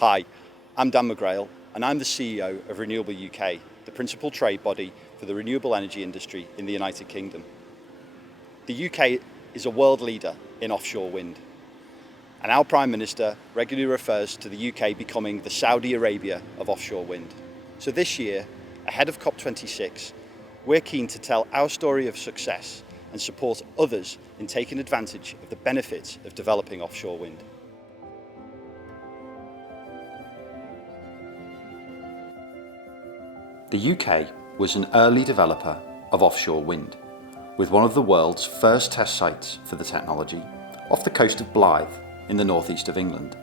Hi, I'm Dan McGrail and I'm the CEO of RenewableUK, the principal trade body for the renewable energy industry in the United Kingdom. The UK is a world leader in offshore wind, and our Prime Minister regularly refers to the UK becoming the Saudi Arabia of offshore wind. So this year, ahead of COP26, we're keen to tell our story of success and support others in taking advantage of the benefits of developing offshore wind. The UK was an early developer of offshore wind, with one of the world's first test sites for the technology off the coast of Blyth in the northeast of England.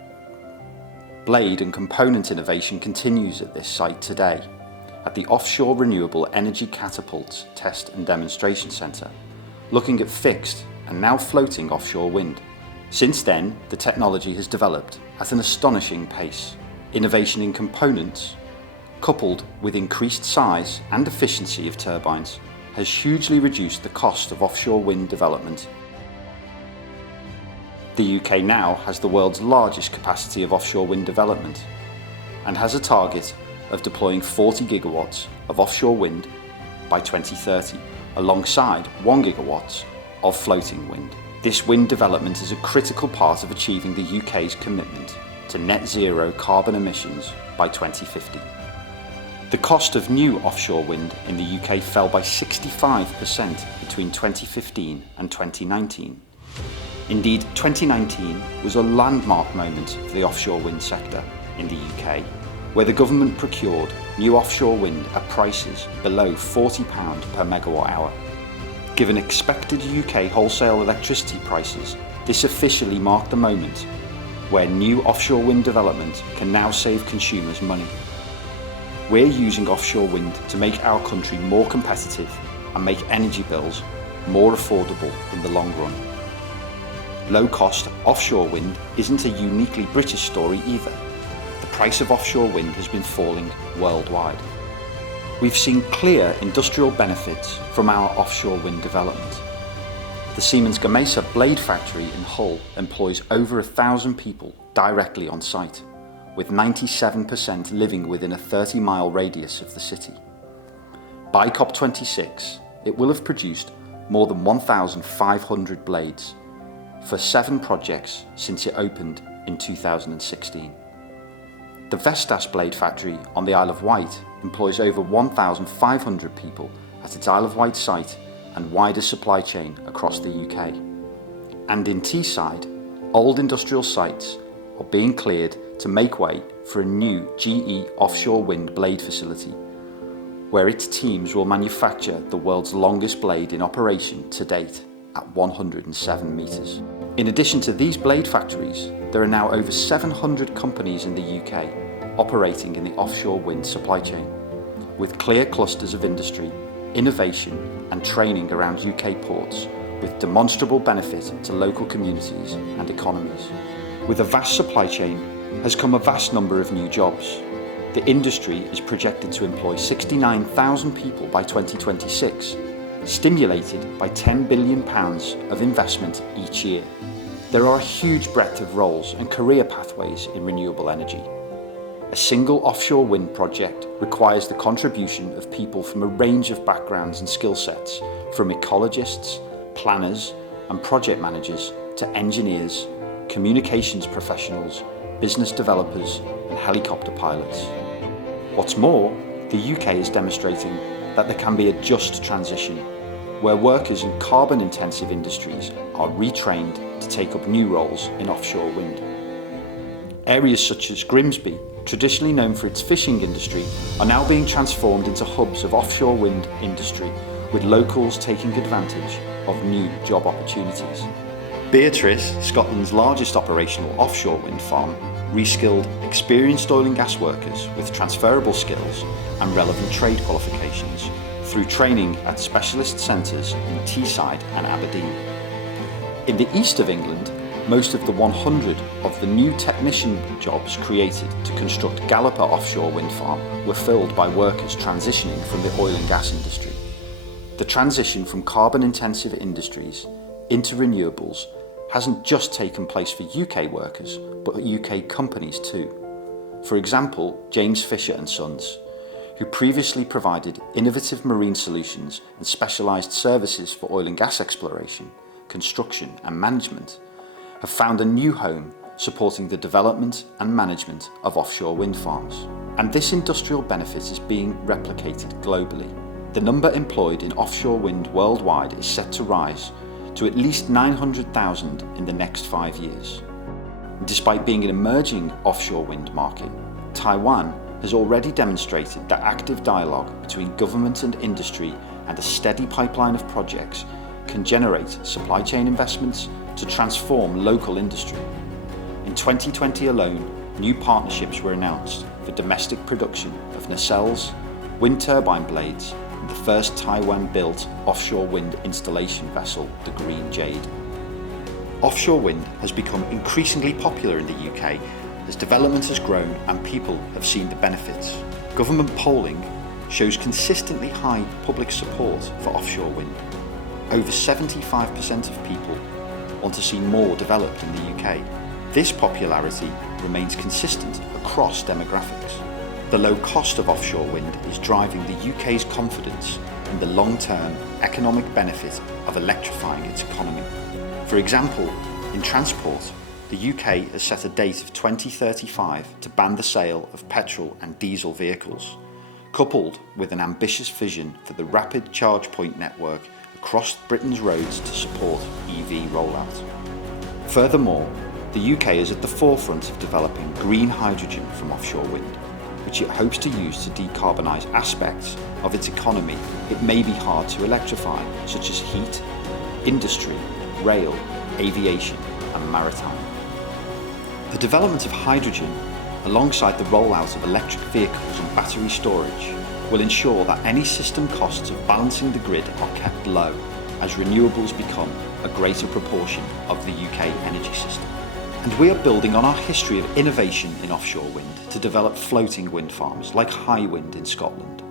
Blade and component innovation continues at this site today at the Offshore Renewable Energy Catapult Test and Demonstration Centre, looking at fixed and now floating offshore wind. Since then, the technology has developed at an astonishing pace. Innovation in components, coupled with increased size and efficiency of turbines, has hugely reduced the cost of offshore wind development. The UK now has the world's largest capacity of offshore wind development and has a target of deploying 40 gigawatts of offshore wind by 2030, alongside 1 gigawatt of floating wind. This wind development is a critical part of achieving the UK's commitment to net zero carbon emissions by 2050. The cost of new offshore wind in the UK fell by 65% between 2015 and 2019. Indeed, 2019 was a landmark moment for the offshore wind sector in the UK, where the government procured new offshore wind at prices below £40 per megawatt hour. Given expected UK wholesale electricity prices, this officially marked the moment where new offshore wind development can now save consumers money. We're using offshore wind to make our country more competitive and make energy bills more affordable in the long run. Low-cost offshore wind isn't a uniquely British story either. The price of offshore wind has been falling worldwide. We've seen clear industrial benefits from our offshore wind development. The Siemens Gamesa blade factory in Hull employs over 1,000 people directly on site, with 97% living within a 30-mile radius of the city. By COP26, it will have produced more than 1,500 blades for 7 projects since it opened in 2016. The Vestas blade factory on the Isle of Wight employs over 1,500 people at its Isle of Wight site and wider supply chain across the UK. And in Teesside, old industrial sites are being cleared to make way for a new GE offshore wind blade facility, where its teams will manufacture the world's longest blade in operation to date at 107 metres. In addition to these blade factories, there are now over 700 companies in the UK operating in the offshore wind supply chain, with clear clusters of industry, innovation and training around UK ports, with demonstrable benefit to local communities and economies. With a vast supply chain has come a vast number of new jobs. The industry is projected to employ 69,000 people by 2026, stimulated by £10 billion of investment each year. There are a huge breadth of roles and career pathways in renewable energy. A single offshore wind project requires the contribution of people from a range of backgrounds and skill sets, from ecologists, planners and project managers to engineers, communications professionals, business developers and helicopter pilots. What's more, the UK is demonstrating that there can be a just transition, where workers in carbon-intensive industries are retrained to take up new roles in offshore wind. Areas such as Grimsby, traditionally known for its fishing industry, are now being transformed into hubs of offshore wind industry, with locals taking advantage of new job opportunities. Beatrice, Scotland's largest operational offshore wind farm, reskilled experienced oil and gas workers with transferable skills and relevant trade qualifications through training at specialist centres in Teesside and Aberdeen. In the east of England, most of the 100 of the new technician jobs created to construct Galloper offshore wind farm were filled by workers transitioning from the oil and gas industry. The transition from carbon-intensive industries into renewables hasn't just taken place for UK workers, but UK companies too. For example, James Fisher and Sons, who previously provided innovative marine solutions and specialised services for oil and gas exploration, construction and management, have found a new home supporting the development and management of offshore wind farms. And this industrial benefit is being replicated globally. The number employed in offshore wind worldwide is set to rise to at least 900,000 in the next 5 years. Despite being an emerging offshore wind market, Taiwan has already demonstrated that active dialogue between government and industry and a steady pipeline of projects can generate supply chain investments to transform local industry. In 2020 alone, new partnerships were announced for domestic production of nacelles, wind turbine blades, and the first Taiwan-built offshore wind installation vessel, the Green Jade. Offshore wind has become increasingly popular in the UK as development has grown and people have seen the benefits. Government polling shows consistently high public support for offshore wind. Over 75% of people want to see more developed in the UK. This popularity remains consistent across demographics. The low cost of offshore wind is driving the UK's confidence in the long-term economic benefit of electrifying its economy. For example, in transport, the UK has set a date of 2035 to ban the sale of petrol and diesel vehicles, coupled with an ambitious vision for the rapid charge point network across Britain's roads to support EV rollout. Furthermore, the UK is at the forefront of developing green hydrogen from offshore wind, which it hopes to use to decarbonise aspects of its economy it may be hard to electrify, such as heat, industry, rail, aviation and maritime. The development of hydrogen, alongside the rollout of electric vehicles and battery storage, will ensure that any system costs of balancing the grid are kept low as renewables become a greater proportion of the UK energy system. And we are building on our history of innovation in offshore wind to develop floating wind farms like Hywind in Scotland,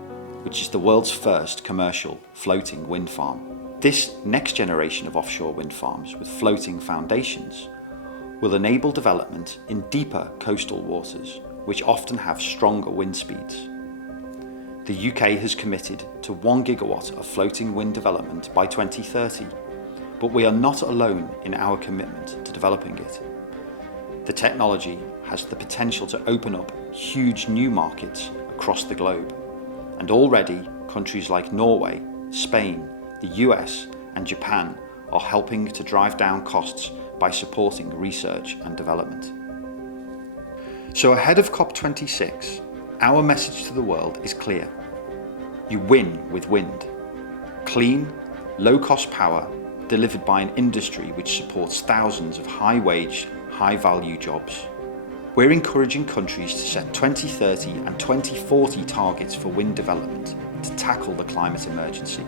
which is the world's first commercial floating wind farm. This next generation of offshore wind farms with floating foundations will enable development in deeper coastal waters, which often have stronger wind speeds. The UK has committed to 1 gigawatt of floating wind development by 2030, but we are not alone in our commitment to developing it. The technology has the potential to open up huge new markets across the globe, and already countries like Norway, Spain, the US and Japan are helping to drive down costs by supporting research and development. So ahead of COP26, our message to the world is clear. You win with wind. Clean, low-cost power delivered by an industry which supports thousands of high-wage, high-value jobs. We're encouraging countries to set 2030 and 2040 targets for wind development to tackle the climate emergency.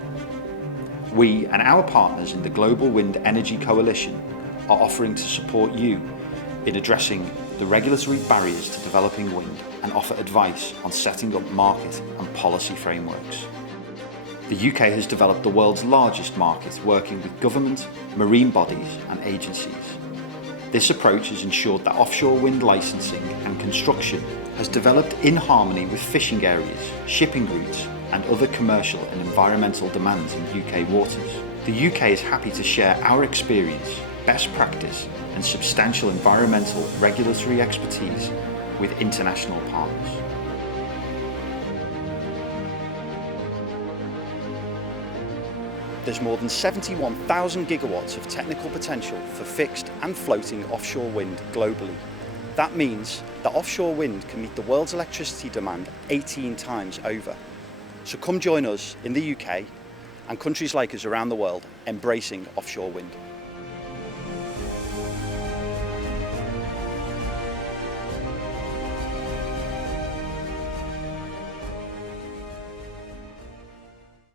We and our partners in the Global Wind Energy Coalition are offering to support you in addressing the regulatory barriers to developing wind and offer advice on setting up market and policy frameworks. The UK has developed the world's largest market working with government, marine bodies and agencies. This approach has ensured that offshore wind licensing and construction has developed in harmony with fishing areas, shipping routes and other commercial and environmental demands in UK waters. The UK is happy to share our experience, best practice and substantial environmental regulatory expertise with international partners. There's more than 71,000 gigawatts of technical potential for fixed and floating offshore wind globally. That means that offshore wind can meet the world's electricity demand 18 times over. So come join us in the UK and countries like us around the world embracing offshore wind.